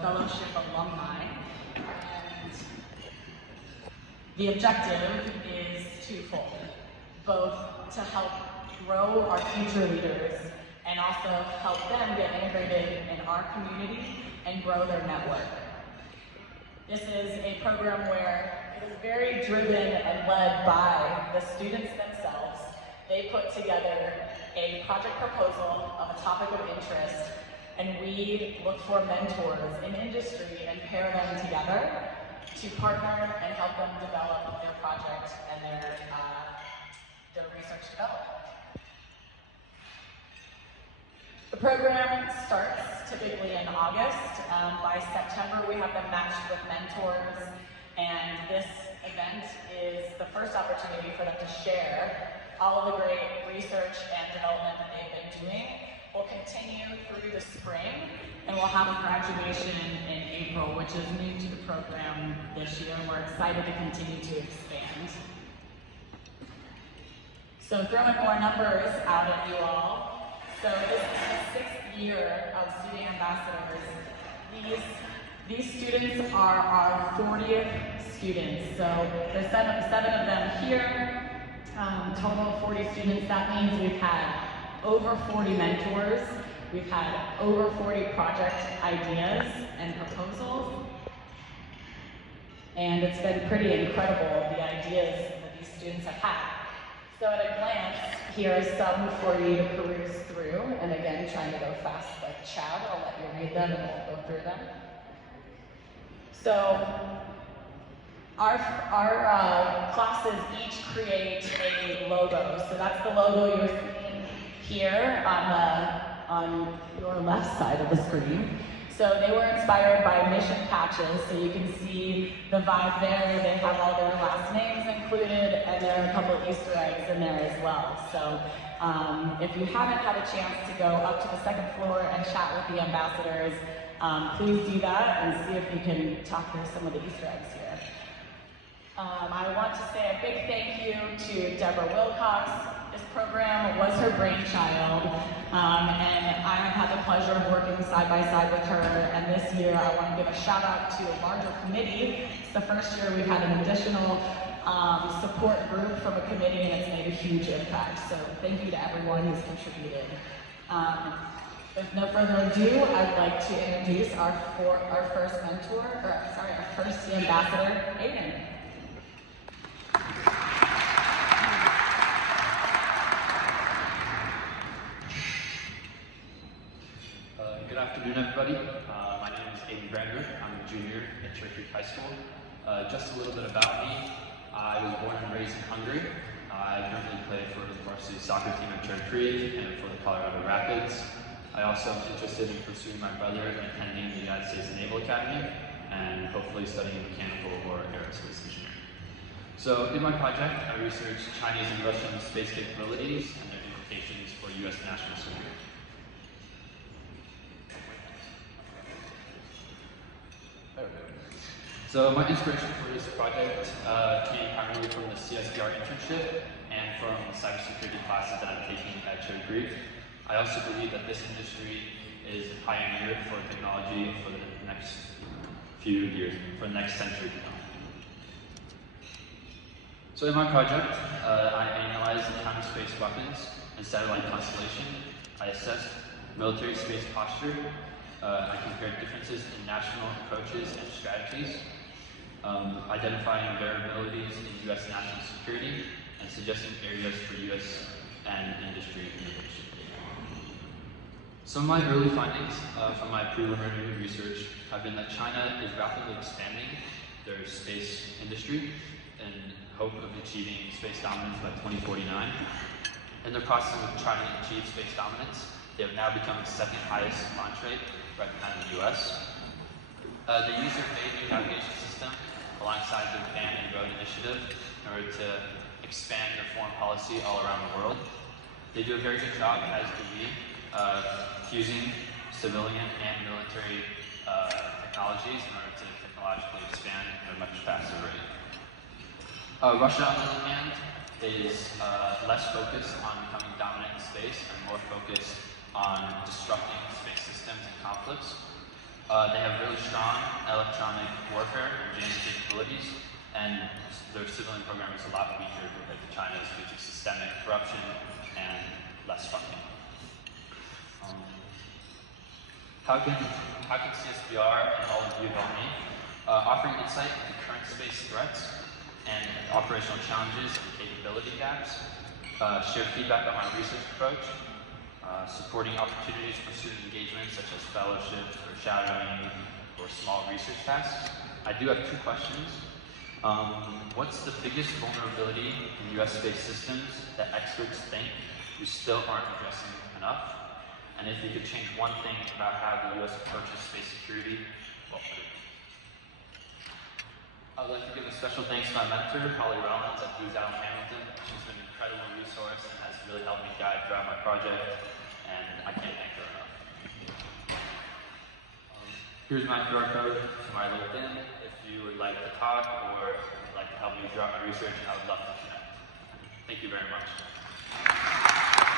fellowship alumni. And the objective is twofold, both to help grow our future leaders and also help them get integrated in our community and grow their network. This is a program where it is very driven and led by the students themselves. They put together a project proposal of a topic of interest, and we look for mentors in industry and pair them together to partner and help them develop their project and their research development. The program starts typically in August. By September, we have them matched with mentors, and this event is the first opportunity for them to share all of the great research and development that they've been doing. We'll continue through the spring, and we'll have a graduation in April, which is new to the program this year, and we're excited to continue to expand. So throwing more numbers out at you all. So this is the 6th year of Student Ambassadors. These students are our 40th students. So there's seven of them here. Total 40 students. That means we've had over 40 mentors. We've had over 40 project ideas and proposals. And it's been pretty incredible, the ideas that these students have had. So at a glance, here are some for you to peruse through. And again, trying to go fast like Chad, I'll let you read them and we'll go through them. So our classes each create a logo. So that's the logo you're seeing here on your left side of the screen. So they were inspired by mission patches, so you can see the vibe there. They have all their last names included, and there are a couple of Easter eggs in there as well. So if you haven't had a chance to go up to the 2nd floor and chat with the ambassadors, please do that and see if you can talk through some of the Easter eggs here. I want to say a big thank you to Deborah Wilcox. This program was her brainchild, and I have had the pleasure of working side by side with her. And this year, I want to give a shout out to a larger committee. It's the first year we've had an additional support group from a committee, and it's made a huge impact. So thank you to everyone who's contributed. With no further ado, I'd like to introduce our first ambassador, Aedan. Good afternoon, everybody. My name is Aedan Brander. I'm a junior at Cherry Creek High School. Just a little bit about me. I was born and raised in Hungary. I currently play for the varsity soccer team at Cherry Creek and for the Colorado Rapids. I also am interested in pursuing my brother and attending the United States Naval Academy and hopefully studying mechanical or aerospace engineering. So in my project, I researched Chinese and Russian space capabilities and their implications for U.S. national security. So my inspiration for this project came primarily from the CSBR internship and from cybersecurity classes that I'm taking at Cherry Creek. I also believe that this industry is a pioneer for technology for the next few years, for the next century to come. So in my project, I analyzed counter-space weapons and satellite constellation. I assessed military space posture. I compared differences in national approaches and strategies, identifying variabilities in U.S. national security, and suggesting areas for U.S. and industry innovation. Some of my early findings from my preliminary research have been that China is rapidly expanding their space industry in hope of achieving space dominance by 2049. In the process of trying to achieve space dominance, they have now become the 2nd highest launch rate, right behind the US. They use their new navigation system alongside the Band and Road initiative in order to expand their foreign policy all around the world. They do a very good job, as do we, fusing civilian and military technologies in order to technologically expand at a much faster rate. Russia, on the other hand, is less focused on becoming dominant in space and more focused on disrupting space systems and conflicts. They have really strong electronic warfare and jamming capabilities, and their civilian program is a lot weaker compared to China's due to systemic corruption and less funding. How can CSBR and all of you help me? Offering insight into current space threats and operational challenges and capability gaps, share feedback on my research approach, supporting opportunities for student engagement such as fellowships or shadowing or small research tasks. I do have 2 questions. What's the biggest vulnerability in US space systems that experts think we still aren't addressing enough? And if you could change one thing about how the US approaches space security, what would it be? I would like to give a special thanks to my mentor, Holly Rollins at Booz Allen Hamilton. She's been an incredible resource and has really helped me guide throughout my project, and I can't thank her enough. Here's my QR code to my LinkedIn. If you would like to talk or like to help me throughout my research, I would love to connect. Thank you very much.